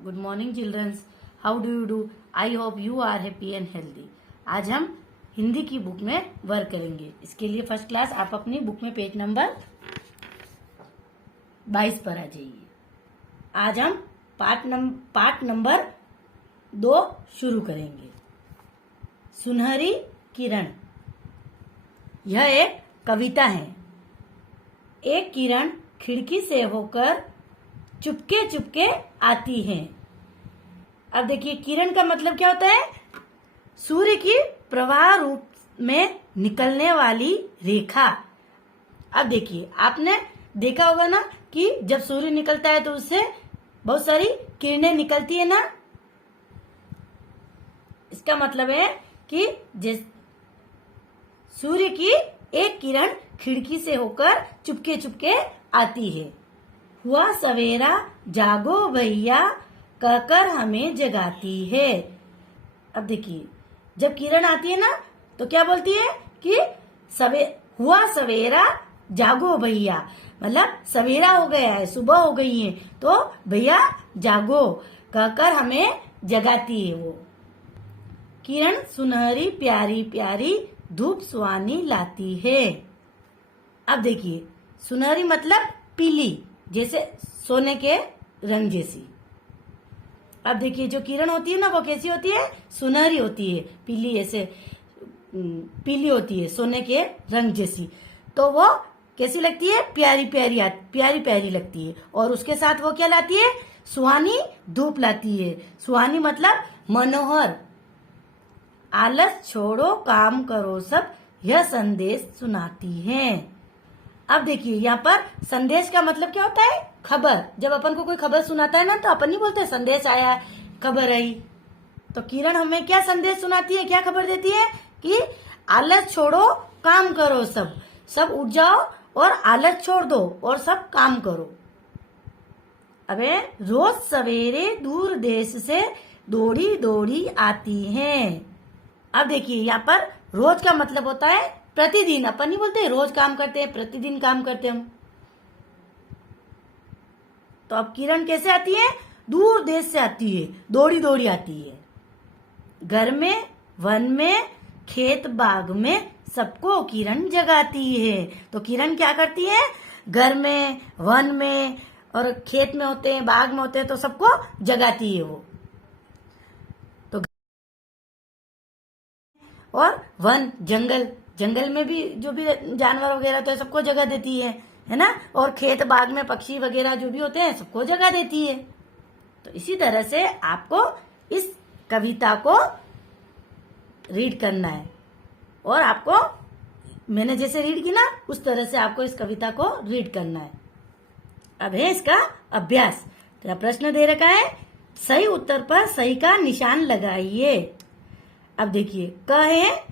Good morning children. How do you do? I hope you are happy and healthy. आज हम हिंदी की book में work करेंगे। इसके लिए फर्स्ट क्लास आप अपनी बुक में पेज नंबर 22 पर आ जाइए। आज हम पाठ नंबर 2 शुरू करेंगे। सुनहरी किरण। यह एक कविता है। एक किरण खिड़की से होकर चुपके चुपके आती है। अब देखिए, किरण का मतलब क्या होता है? सूर्य की प्रवाह रूप में निकलने वाली रेखा। अब देखिए, आपने देखा होगा ना कि जब सूर्य निकलता है तो उससे बहुत सारी किरणें निकलती है ना। इसका मतलब है कि जिस सूर्य की एक किरण खिड़की से होकर चुपके चुपके आती है। हुआ सवेरा जागो भैया कहकर हमें जगाती है। अब देखिए, जब किरण आती है ना तो क्या बोलती है कि हुआ सवेरा जागो भैया, मतलब सवेरा हो गया है, सुबह हो गई है, तो भैया जागो कहकर हमें जगाती है वो। किरण सुनहरी प्यारी प्यारी धूप सुहानी लाती है। अब देखिए, सुनहरी मतलब पीली, जैसे सोने के रंग जैसी। अब देखिए, जो किरण होती है ना वो कैसी होती है? सुनहरी होती है, पीली, ऐसे पीली होती है, सोने के रंग जैसी। तो वो कैसी लगती है? प्यारी प्यारी प्यारी प्यारी लगती है। और उसके साथ वो क्या लाती है? सुहानी धूप लाती है। सुहानी मतलब मनोहर। आलस छोड़ो काम करो सब, यह संदेश सुनाती है। अब देखिए, यहाँ पर संदेश का मतलब क्या होता है? खबर। जब अपन को कोई खबर सुनाता है ना तो अपन नहीं बोलते संदेश आया, खबर आई। तो किरण हमें क्या संदेश सुनाती है, क्या खबर देती है? कि आलस छोड़ो काम करो सब उठ जाओ और आलस छोड़ दो और सब काम करो। अबे रोज सवेरे दूर देश से दौड़ी दौड़ी आती हैं। अब देखिए, यहाँ पर रोज का मतलब होता है प्रतिदिन। अपन नहीं बोलते रोज काम करते हैं, प्रतिदिन काम करते हैं हम। तो अब किरण कैसे आती है? दूर देश से आती है, दौड़ी दौड़ी आती है। घर में, वन में, खेत बाग में सबको किरण जगाती है। तो किरण क्या करती है? घर में, वन में और खेत में होते हैं, बाग में होते हैं, तो सबको जगाती है वो। तो और वन, जंगल में भी जो भी जानवर वगैरह तो सबको जगह देती है ना। और खेत बाग में पक्षी वगैरह जो भी होते हैं सबको जगह देती है। तो इसी तरह से आपको इस कविता को रीड करना है। और आपको मैंने जैसे रीड की ना उस तरह से आपको इस कविता को रीड करना है। अब है इसका अभ्यास। तो प्रश्न दे रखा है, सही उत्तर पर सही का निशान लगाइए। अब देखिए, क है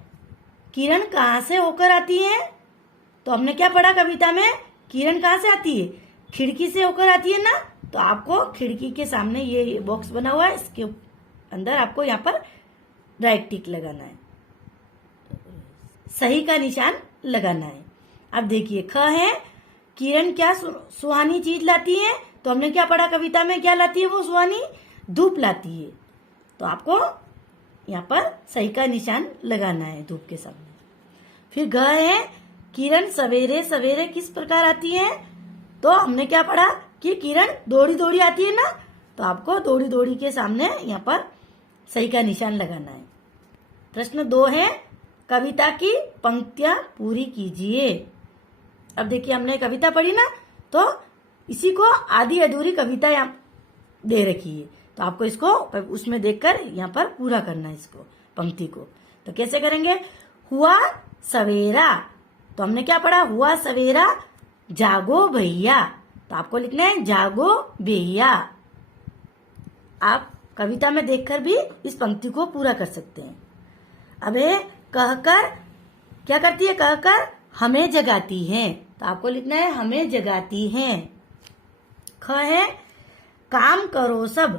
किरण कहाँ से होकर आती है? तो हमने क्या पढ़ा कविता में? किरण कहाँ से आती है? खिड़की से होकर आती है ना। तो आपको खिड़की के सामने ये बॉक्स बना हुआ है, इसके अंदर आपको यहाँ पर राइट टिक लगाना है, सही का निशान लगाना है। अब देखिए, ख है किरण क्या सुहानी चीज लाती है? तो हमने क्या पढ़ा कविता में? क्या लाती है वो सुहानी? धूप लाती है। तो आपको यहाँ पर सही का निशान लगाना है धूप के सामने। फिर ग है किरण सवेरे सवेरे किस प्रकार आती है? तो हमने क्या पढ़ा कि किरण दौड़ी दौड़ी आती है ना। तो आपको दौड़ी दौड़ी के सामने यहाँ पर सही का निशान लगाना है। प्रश्न 2 है, कविता की पंक्तियां पूरी कीजिए। अब देखिए, हमने कविता पढ़ी ना, तो इसी को आधी अधूरी कविता यहाँ दे रखी है। तो आपको इसको उसमें देखकर यहाँ पर पूरा करना है इसको, पंक्ति को। तो कैसे करेंगे? हुआ सवेरा, तो हमने क्या पढ़ा? हुआ सवेरा जागो भैया। तो आपको लिखना है जागो भैया। आप कविता में देखकर भी इस पंक्ति को पूरा कर सकते हैं। अब कहकर क्या करती है? कहकर हमें जगाती है। तो आपको लिखना है हमें जगाती है। ख है काम करो सब।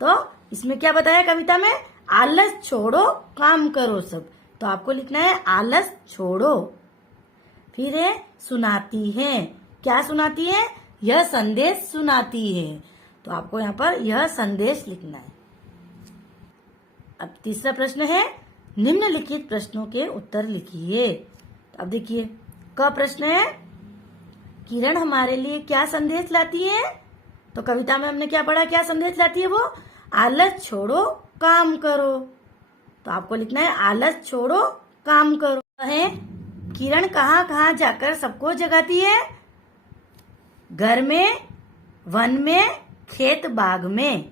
तो इसमें क्या बताया कविता में? आलस छोड़ो काम करो सब। तो आपको लिखना है आलस छोड़ो। फिर है सुनाती है। क्या सुनाती है? यह संदेश सुनाती है। तो आपको यहाँ पर यह संदेश लिखना है। अब तीसरा प्रश्न है, निम्नलिखित प्रश्नों के उत्तर लिखिए। अब देखिए, क प्रश्न है, किरण हमारे लिए क्या संदेश लाती है? तो कविता में हमने क्या पढ़ा, क्या संदेश लाती है वो? आलस छोड़ो, काम करो। तो आपको लिखना है आलस छोड़ो, काम करो। है किरण कहाँ कहाँ जाकर सबको जगाती है? घर में, वन में, खेत बाग में।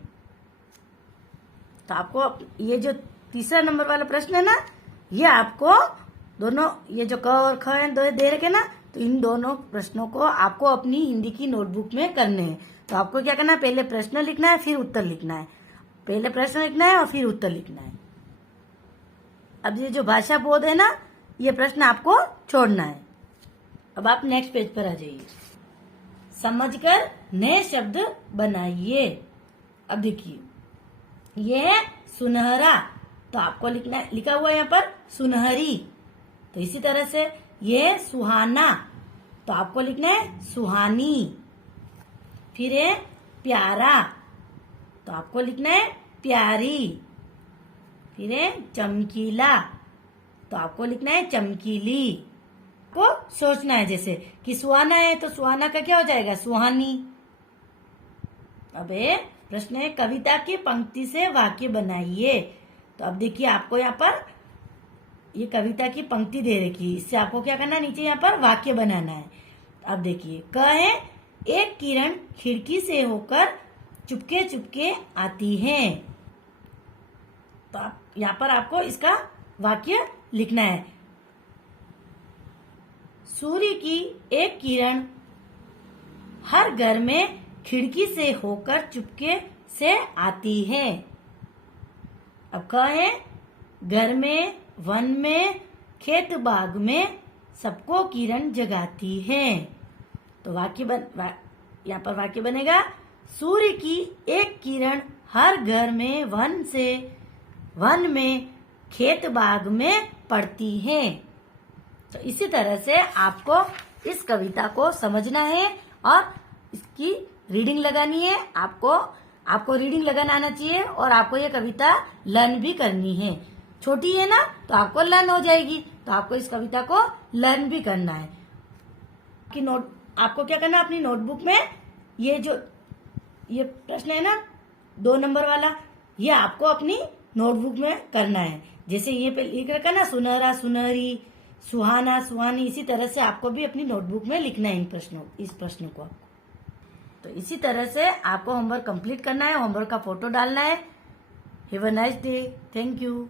तो आपको ये जो तीसरा नंबर वाला प्रश्न है ना, ये आपको दोनों, ये जो क और ख है दो दे रखे ना, तो इन दोनों प्रश्नों को आपको अपनी हिंदी की नोटबुक में करने हैं। तो आपको क्या करना है, पहले प्रश्न लिखना है, फिर उत्तर लिखना है। पहले प्रश्न लिखना है और फिर उत्तर लिखना है। अब ये जो भाषा बोध है ना, ये प्रश्न आपको छोड़ना है। अब आप नेक्स्ट पेज पर आ जाइए। समझकर नए शब्द बनाइए। अब देखिए, ये है सुनहरा, तो आपको लिखना, लिखा हुआ है यहाँ पर सुनहरी। तो इसी तरह से ये है सुहाना, तो आपको लिखना है सुहानी। फिर है प्यारा, तो आपको लिखना है प्यारी। फिर है चमकीला, तो आपको लिखना है चमकीली। को सोचना है, जैसे कि सुहाना है तो सुहाना का क्या हो जाएगा, सुहानी। अब प्रश्न है, कविता की पंक्ति से वाक्य बनाइए। तो अब देखिए, आपको यहाँ पर ये कविता की पंक्ति दे रखी है, इससे आपको क्या करना है, नीचे यहाँ पर वाक्य बनाना है। अब देखिए, क है, एक किरण खिड़की से होकर चुपके चुपके आती है। तो आप यहाँ पर आपको इसका वाक्य लिखना है। सूर्य की एक किरण हर घर में खिड़की से होकर चुपके से आती है। अब क है, घर में, वन में, खेत बाग में सबको किरण जगाती है। तो यहाँ पर वाक्य बनेगा, सूर्य की एक किरण हर घर में, वन में, खेत बाग में पड़ती है। तो इसी तरह से आपको इस कविता को समझना है और इसकी रीडिंग लगानी है। आपको रीडिंग लगाना आना चाहिए और आपको ये कविता लर्न भी करनी है। छोटी है ना, तो आपको लर्न हो जाएगी, तो आपको इस कविता को लर्न भी करना है। आपको क्या करना है, अपनी नोटबुक में ये प्रश्न है ना 2 नंबर वाला, ये आपको अपनी नोटबुक में करना है। जैसे ये पे लिख रखा ना, सुनहरा, सुनहरी, सुहाना, सुहानी, इसी तरह से आपको भी अपनी नोटबुक में लिखना है इस प्रश्न को। तो इसी तरह से आपको होमवर्क कंप्लीट करना है, होमवर्क का फोटो डालना है। Have a nice day, thank you.